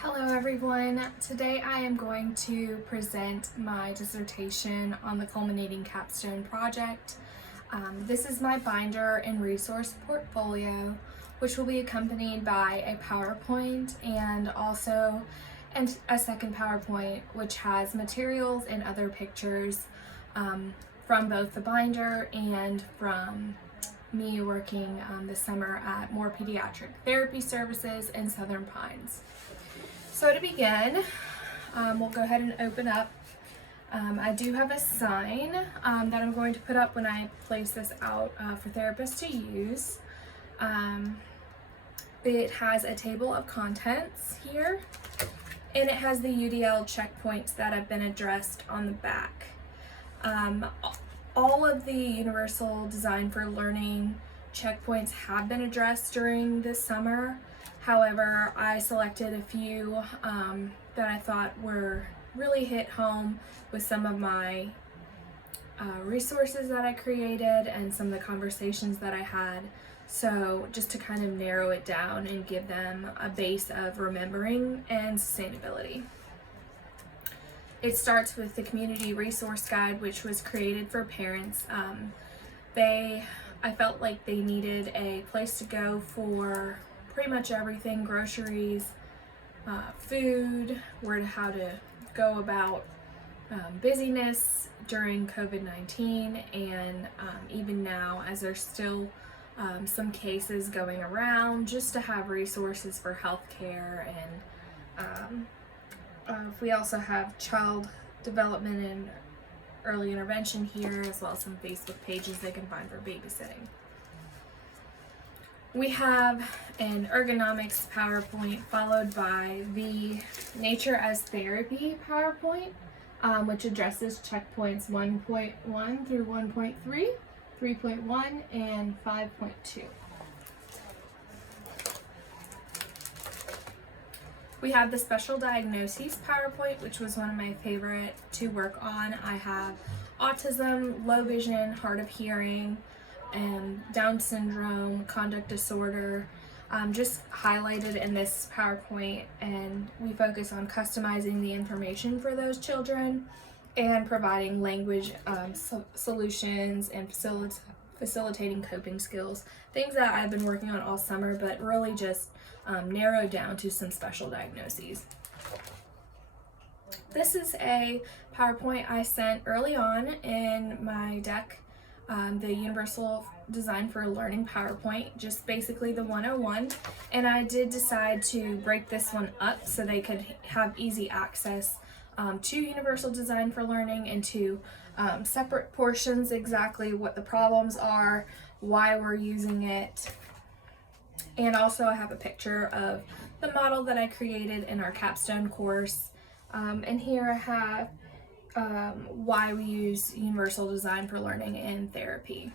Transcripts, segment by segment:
Hello everyone. Today I am going to present my dissertation on the culminating capstone project. This is my binder and resource portfolio, which will be accompanied by a PowerPoint and also a second PowerPoint which has materials and other pictures from both the binder and from me working this summer at More Pediatric Therapy Services in Southern Pines. So to begin, we'll go ahead and open up. I do have a sign that I'm going to put up when I place this out for therapists to use. It has a table of contents here, and it has the UDL checkpoints that have been addressed on the back. All of the Universal Design for Learning checkpoints have been addressed during this summer. However, I selected a few that I thought were really hit home with some of my resources that I created and some of the conversations that I had. So just to kind of narrow it down and give them a base of remembering and sustainability. It starts with the community resource guide, which was created for parents. I felt like they needed a place to go for pretty much everything: groceries, food, how to go about busyness during COVID-19, and even now as there's still some cases going around, just to have resources for healthcare. And we also have child development and early intervention here, as well as some Facebook pages they can find for babysitting. We have an ergonomics PowerPoint followed by the Nature as Therapy PowerPoint, which addresses checkpoints 1.1 through 1.3, 3.1, and 5.2. We have the Special Diagnoses PowerPoint, which was one of my favorite to work on. I have autism, low vision, hard of hearing, and Down syndrome, conduct disorder, just highlighted in this PowerPoint, and we focus on customizing the information for those children and providing language solutions and facilitating coping skills, things that I've been working on all summer, but really just narrowed down to some special diagnoses. This is a PowerPoint I sent early on in my deck, the Universal Design for Learning PowerPoint, just basically the 101, and I did decide to break this one up so they could have easy access to Universal Design for Learning into separate portions, exactly what the problems are, why we're using it, and also I have a picture of the model that I created in our capstone course, and here I have why we use Universal Design for Learning in therapy.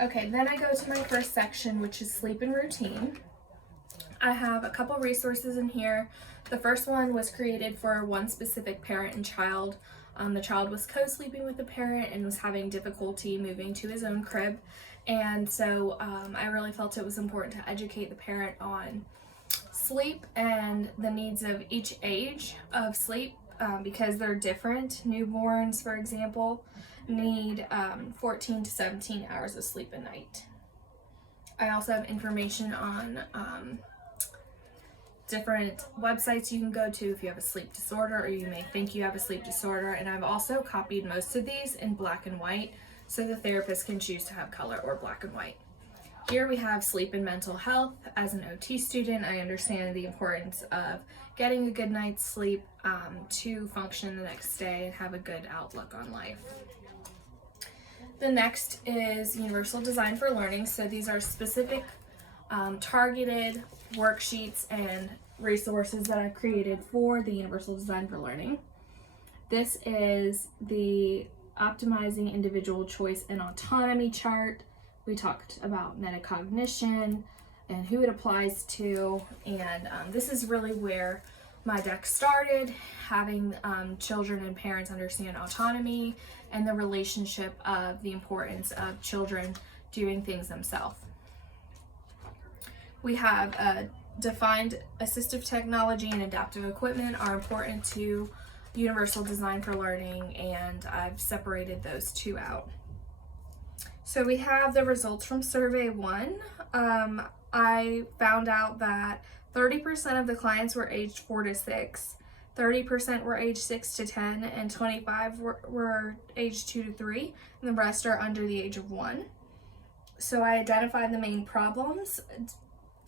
Okay, then I go to my first section, which is sleep and routine. I have a couple resources in here. The first one was created for one specific parent and child. The child was co-sleeping with the parent and was having difficulty moving to his own crib. And so I really felt it was important to educate the parent on sleep and the needs of each age of sleep, because they're different. Newborns, for example, need 14 to 17 hours of sleep a night. I also have information on different websites you can go to if you have a sleep disorder or you may think you have a sleep disorder, and I've also copied most of these in black and white so the therapist can choose to have color or black and white. Here we have sleep and mental health. As an OT student, I understand the importance of getting a good night's sleep to function the next day and have a good outlook on life. The next is Universal Design for Learning. So these are specific targeted worksheets and resources that I've created for the Universal Design for Learning. This is the Optimizing Individual Choice and Autonomy chart. We talked about metacognition and who it applies to, and this is really where my deck started, having children and parents understand autonomy and the relationship of the importance of children doing things themselves. We have a defined assistive technology and adaptive equipment are important to universal design for learning, and I've separated those two out. So we have the results from survey 1. I found out that 30% of the clients were aged 4 to 6, 30% were aged 6 to 10, and 25 were aged 2 to 3, and the rest are under the age of 1. So I identified the main problems.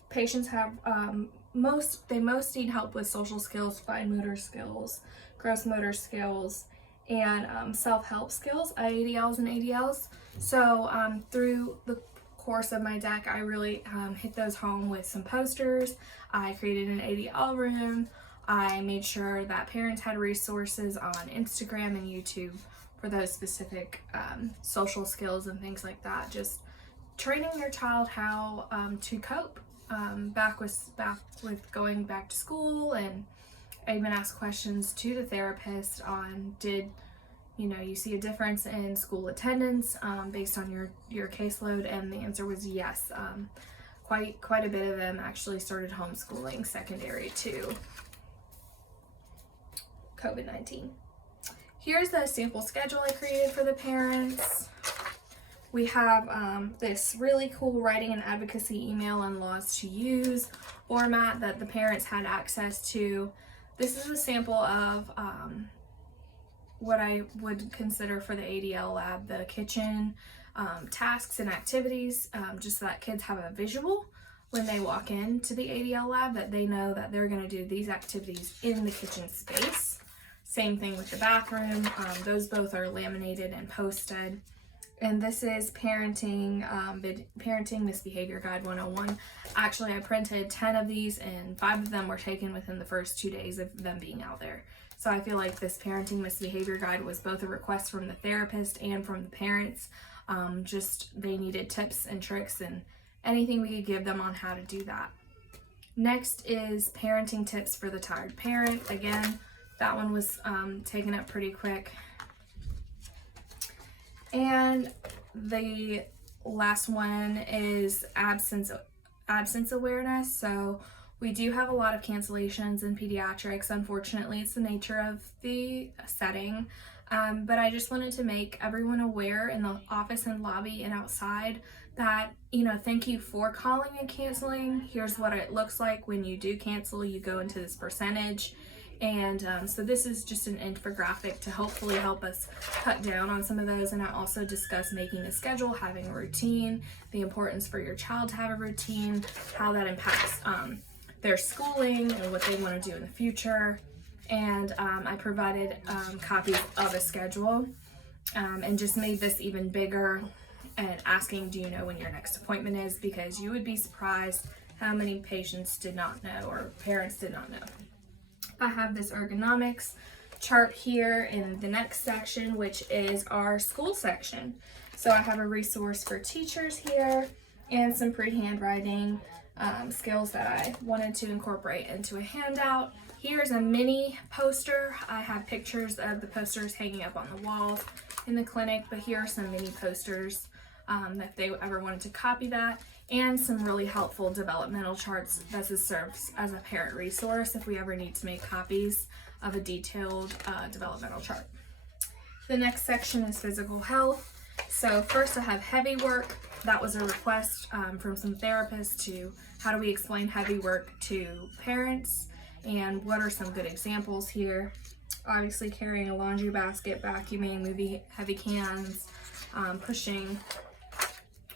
Patients have most need help with social skills, fine motor skills, gross motor skills, and self-help skills, IADLs and ADLs. So through the course of my deck, I really hit those home with some posters. I created an ADL room. I made sure that parents had resources on Instagram and YouTube for those specific social skills and things like that. Just training your child how to cope back with going back to school, and I even asked questions to the therapist on, did you see a difference in school attendance based on your caseload, and the answer was yes. Quite a bit of them actually started homeschooling secondary to COVID-19. Here's the sample schedule I created for the parents. We have this really cool writing and advocacy email and laws to use format that the parents had access to. This is a sample of what I would consider for the ADL lab, the kitchen tasks and activities, just so that kids have a visual when they walk into the ADL lab, that they know that they're going to do these activities in the kitchen space. Same thing with the bathroom. Those both are laminated and posted. And this is Parenting Misbehavior Guide 101. Actually, I printed 10 of these, and 5 of them were taken within the first 2 days of them being out there. So I feel like this Parenting Misbehavior Guide was both a request from the therapist and from the parents. Just they needed tips and tricks and anything we could give them on how to do that. Next is Parenting Tips for the Tired Parent. Again, that one was taken up pretty quick. And the last one is absence awareness. So we do have a lot of cancellations in pediatrics. Unfortunately, it's the nature of the setting. But I just wanted to make everyone aware in the office and lobby and outside that, thank you for calling and canceling. Here's what it looks like when you do cancel. You go into this percentage. And so this is just an infographic to hopefully help us cut down on some of those. And I also discuss making a schedule, having a routine, the importance for your child to have a routine, how that impacts their schooling and what they want to do in the future. And I provided copies of a schedule and just made this even bigger and asking, do you know when your next appointment is? Because you would be surprised how many patients did not know or parents did not know. I have this ergonomics chart here in the next section, which is our school section. So I have a resource for teachers here and some pre-handwriting skills that I wanted to incorporate into a handout. Here's a mini poster. I have pictures of the posters hanging up on the walls in the clinic, but here are some mini posters if they ever wanted to copy that, and some really helpful developmental charts that serves as a parent resource if we ever need to make copies of a detailed developmental chart. The next section is physical health. So first I have heavy work. That was a request from some therapists to how do we explain heavy work to parents and what are some good examples here. Obviously carrying a laundry basket, vacuuming, moving heavy cans, pushing.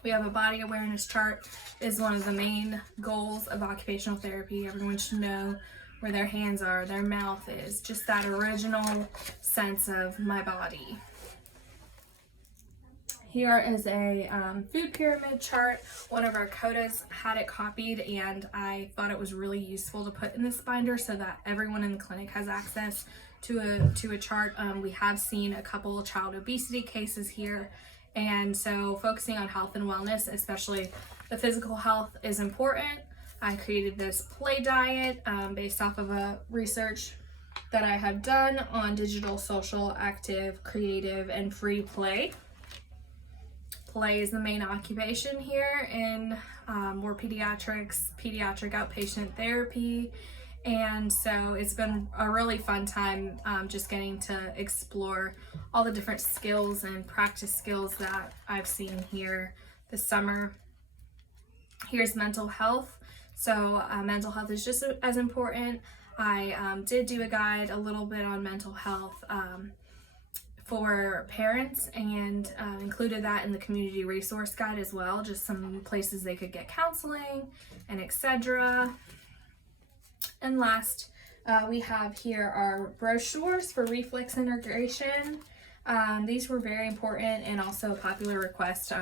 We have a body awareness chart. Is one of the main goals of occupational therapy. Everyone should know where their hands are, their mouth is, just that original sense of my body. Here is a food pyramid chart. One of our CODAs had it copied, and I thought it was really useful to put in this binder so that everyone in the clinic has access to a chart. We have seen a couple of child obesity cases here, and so focusing on health and wellness, especially the physical health, is important. I created this play diet based off of a research that I have done on digital, social, active, creative, and free play. Play is the main occupation here in more pediatrics, pediatric outpatient therapy. And so it's been a really fun time just getting to explore all the different skills and practice skills that I've seen here this summer. Here's mental health. So mental health is just as important. I did do a guide a little bit on mental health for parents, and included that in the community resource guide as well, just some places they could get counseling and etc. And last, we have here our brochures for reflex integration. These were very important and also a popular request,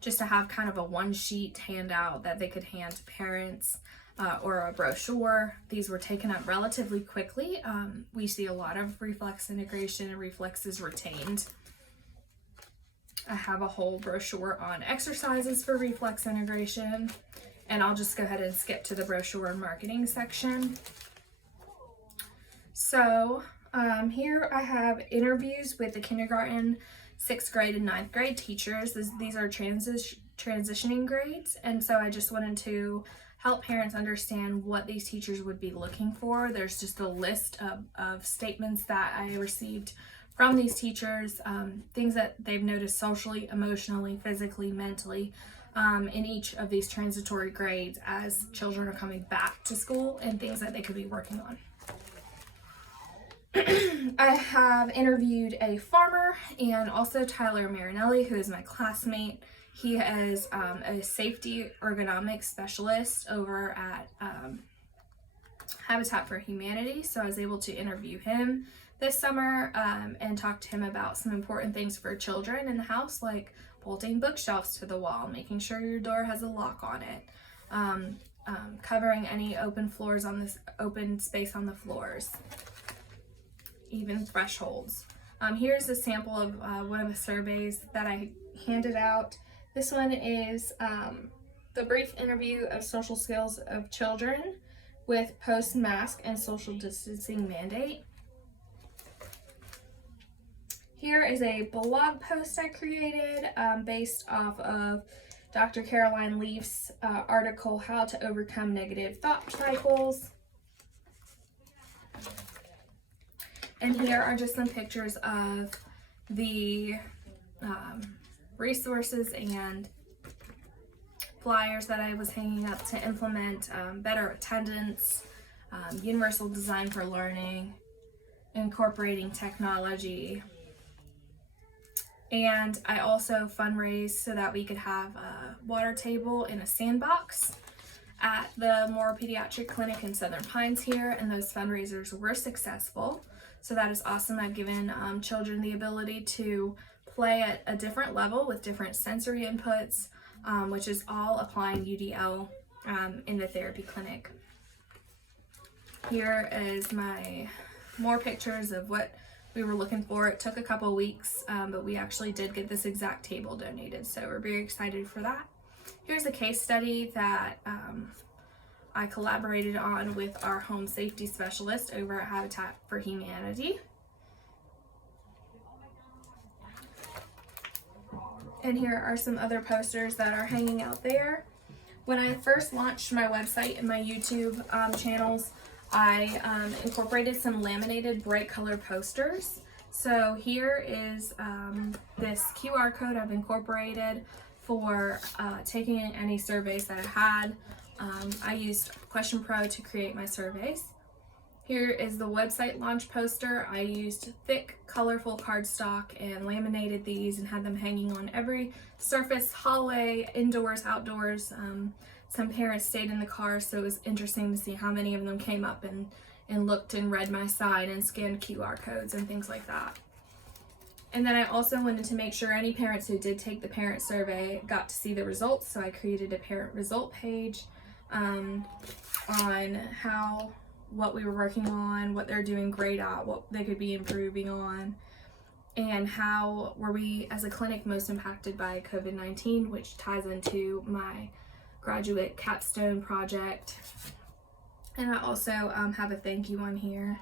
just to have kind of a one-sheet handout that they could hand to parents, or a brochure. These were taken up relatively quickly. We see a lot of reflex integration and reflexes retained. I have a whole brochure on exercises for reflex integration, and I'll just go ahead and skip to the brochure and marketing section. So here I have interviews with the kindergarten, 6th grade, and 9th grade teachers. These are transitioning grades, and so I just wanted to help parents understand what these teachers would be looking for. There's just a list of statements that I received from these teachers, things that they've noticed socially, emotionally, physically, mentally, in each of these transitory grades as children are coming back to school, and things that they could be working on. I have interviewed a farmer and also Tyler Marinelli, who is my classmate. He is a safety ergonomics specialist over at Habitat for Humanity, so I was able to interview him this summer and talk to him about some important things for children in the house, like bolting bookshelves to the wall, making sure your door has a lock on it, covering any open floors on this open space on the floors, even thresholds. Here's a sample of one of the surveys that I handed out. This one is the brief interview of social skills of children with post-mask and social distancing mandate. Here is a blog post I created based off of Dr. Caroline Leaf's article, How to Overcome Negative Thought Cycles. And here are just some pictures of the resources and flyers that I was hanging up to implement better attendance, universal design for learning, incorporating technology. And I also fundraised so that we could have a water table in a sandbox at the Moore Pediatric Clinic in Southern Pines here, and those fundraisers were successful. So that is awesome. I've given children the ability to play at a different level with different sensory inputs, which is all applying UDL in the therapy clinic. Here is more pictures of what we were looking for. It took a couple weeks, but we actually did get this exact table donated, so we're very excited for that. Here's a case study that I collaborated on with our home safety specialist over at Habitat for Humanity. And here are some other posters that are hanging out there. When I first launched my website and my YouTube channels, I incorporated some laminated bright color posters. So here is this QR code I've incorporated for taking any surveys that I had. I used Question Pro to create my surveys. Here is the website launch poster. I used thick, colorful cardstock and laminated these and had them hanging on every surface, hallway, indoors, outdoors. Some parents stayed in the car, so it was interesting to see how many of them came up and looked and read my site and scanned QR codes and things like that. And then I also wanted to make sure any parents who did take the parent survey got to see the results, so I created a parent result page on what we were working on, what they're doing great at, what they could be improving on, and how were we as a clinic most impacted by COVID-19, which ties into my graduate capstone project. And I also have a thank you on here.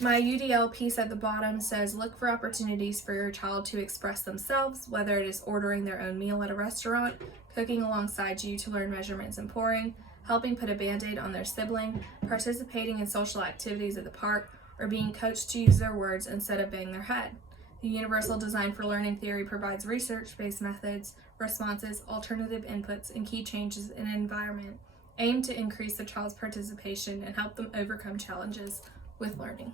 My UDL piece at the bottom says, look for opportunities for your child to express themselves, whether it is ordering their own meal at a restaurant, cooking alongside you to learn measurements and pouring, helping put a band-aid on their sibling, participating in social activities at the park, or being coached to use their words instead of bang their head. The Universal Design for Learning theory provides research-based methods, responses, alternative inputs, and key changes in an environment aimed to increase the child's participation and help them overcome challenges with learning.